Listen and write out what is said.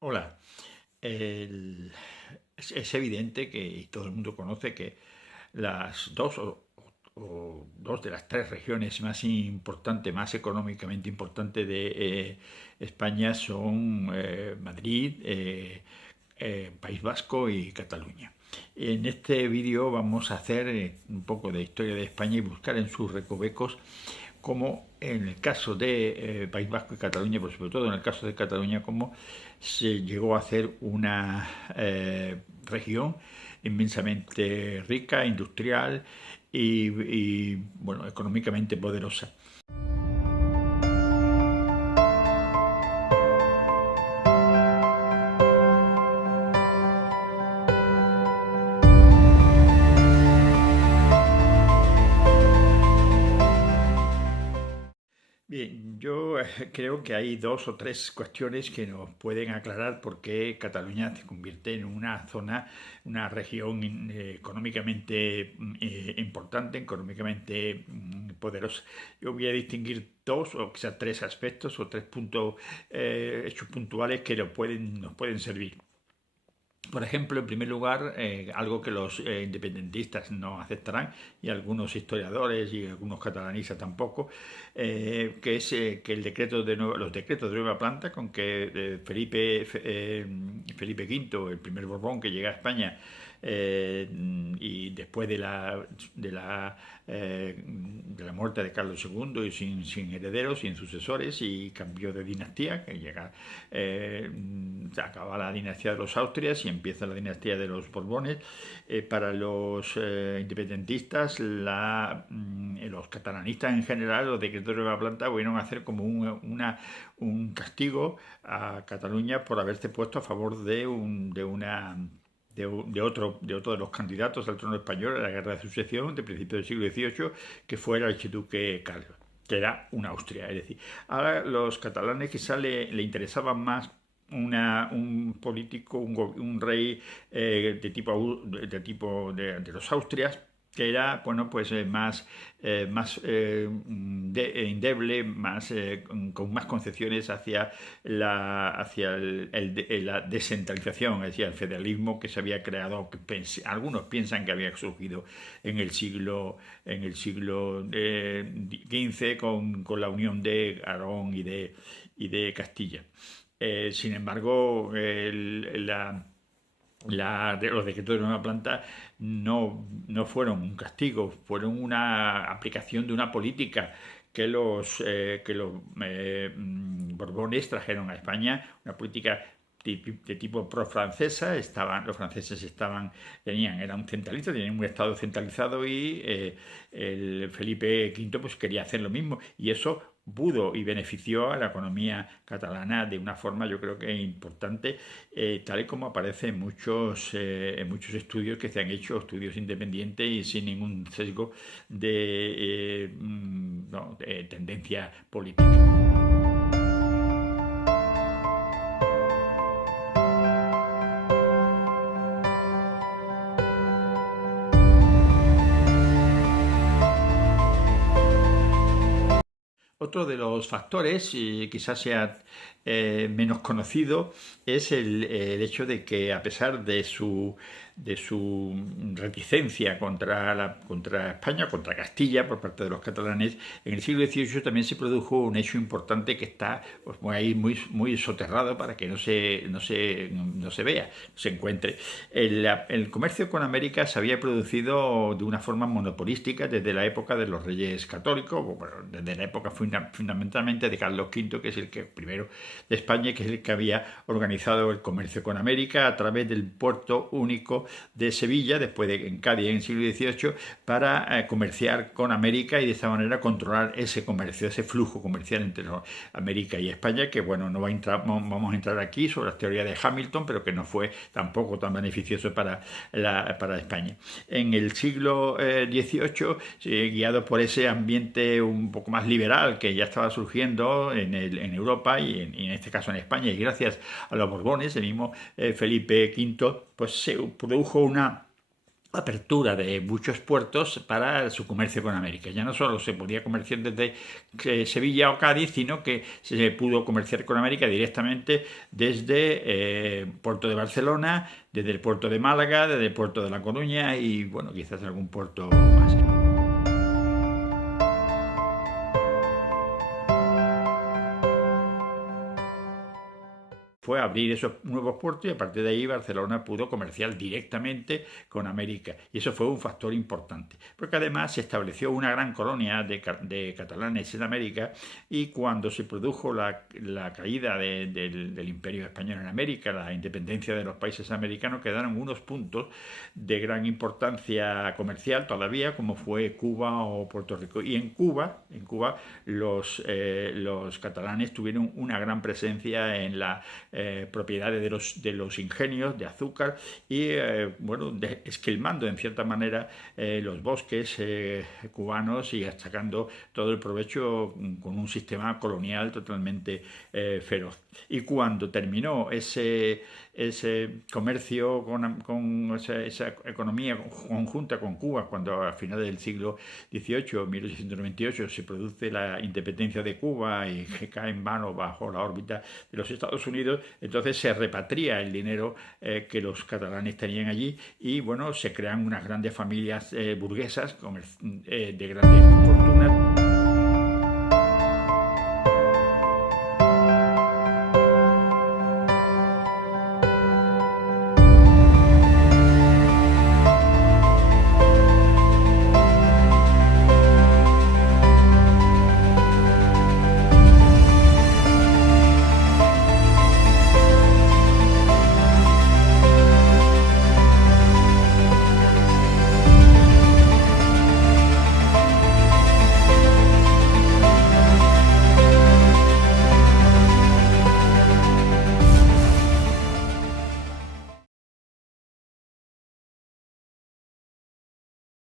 Hola. El- es evidente que y todo el mundo conoce que las o dos de las tres regiones más importantes, más económicamente importantes de España son Madrid, País Vasco y Cataluña. En este vídeo vamos a hacer un poco de historia de España y buscar en sus recovecos como en el caso de País Vasco y Cataluña, pero sobre todo en el caso de Cataluña, cómo se llegó a hacer una región inmensamente rica, industrial bueno, económicamente poderosa. Bien, yo creo que hay dos o tres cuestiones que nos pueden aclarar por qué Cataluña se convierte en una zona, una región económicamente importante, económicamente poderosa. Yo voy a distinguir dos o quizás tres aspectos o tres puntos, hechos puntuales que nos pueden servir. Por ejemplo, en primer lugar, algo que los independentistas no aceptarán y algunos historiadores y algunos catalanistas tampoco, que es que los decretos de nueva planta con que Felipe V, el primer Borbón que llega a España, y después de la muerte de Carlos II y sin herederos, sin sucesores y cambio de dinastía, que llega, se acaba la dinastía de los Austrias y empieza la dinastía de los Borbones. Para los independentistas, los catalanistas en general, los decretos de nueva planta vinieron a hacer como un castigo a Cataluña por haberse puesto a favor de otro de los candidatos al trono español en la guerra de sucesión de principios del siglo XVIII, que fue el archiduque Carlos, que era una Austria. Es decir, ahora los catalanes quizá le interesaban más un político, un rey de los Austrias, que era, bueno, pues endeble, con más concepciones hacia la descentralización, es decir, el federalismo que se había creado, algunos piensan que había surgido en el siglo XV con la unión de Aragón y de Castilla. Sin embargo, los decretos de nueva planta no fueron un castigo, fueron una aplicación de una política que los Borbones trajeron a España, una política de tipo pro-francesa. Los franceses eran un centralista, tenían un estado centralizado y el Felipe V pues quería hacer lo mismo, y eso pudo y benefició a la economía catalana de una forma, yo creo que importante, tal y como aparece en muchos estudios que se han hecho, estudios independientes y sin ningún sesgo de tendencia política. Otro de los factores, y quizás sea menos conocido, es el hecho de que, a pesar de su reticencia contra España, contra Castilla, por parte de los catalanes, en el siglo XVIII también se produjo un hecho importante que está, pues, ahí muy soterrado para que no se vea, no se encuentre. El comercio con América se había producido de una forma monopolística desde la época de los reyes católicos, bueno, desde la época fundamentalmente de Carlos V, que es el que primero de España, que es el que había organizado el comercio con América a través del puerto único de Sevilla, después en Cádiz en el siglo XVIII, para comerciar con América y de esta manera controlar ese comercio, ese flujo comercial entre América y España, que, bueno, vamos a entrar aquí sobre las teorías de Hamilton, pero que no fue tampoco tan beneficioso para España. En el siglo XVIII, guiado por ese ambiente un poco más liberal que ya estaba surgiendo en Europa y en este caso en España, y gracias a los Borbones, el mismo Felipe V, pues se produjo una apertura de muchos puertos para su comercio con América. Ya no solo se podía comerciar desde Sevilla o Cádiz, sino que se pudo comerciar con América directamente desde puerto de Barcelona, desde el puerto de Málaga, desde el puerto de La Coruña y, bueno, quizás algún puerto más. Fue abrir esos nuevos puertos y a partir de ahí Barcelona pudo comerciar directamente con América. Y eso fue un factor importante, porque además se estableció una gran colonia de catalanes en América y cuando se produjo la caída del Imperio Español en América, la independencia de los países americanos, quedaron unos puntos de gran importancia comercial todavía, como fue Cuba o Puerto Rico. Y en Cuba los catalanes tuvieron una gran presencia en la propiedades de los ingenios de azúcar y bueno, esquilmando en cierta manera los bosques cubanos y sacando todo el provecho con un sistema colonial totalmente feroz. Y cuando terminó ese comercio con esa economía conjunta con Cuba, cuando a finales del siglo XVIII, 1898, se produce la independencia de Cuba y que cae en vano bajo la órbita de los Estados Unidos, entonces se repatria el dinero que los catalanes tenían allí y, bueno, se crean unas grandes familias burguesas de grandes fortunas.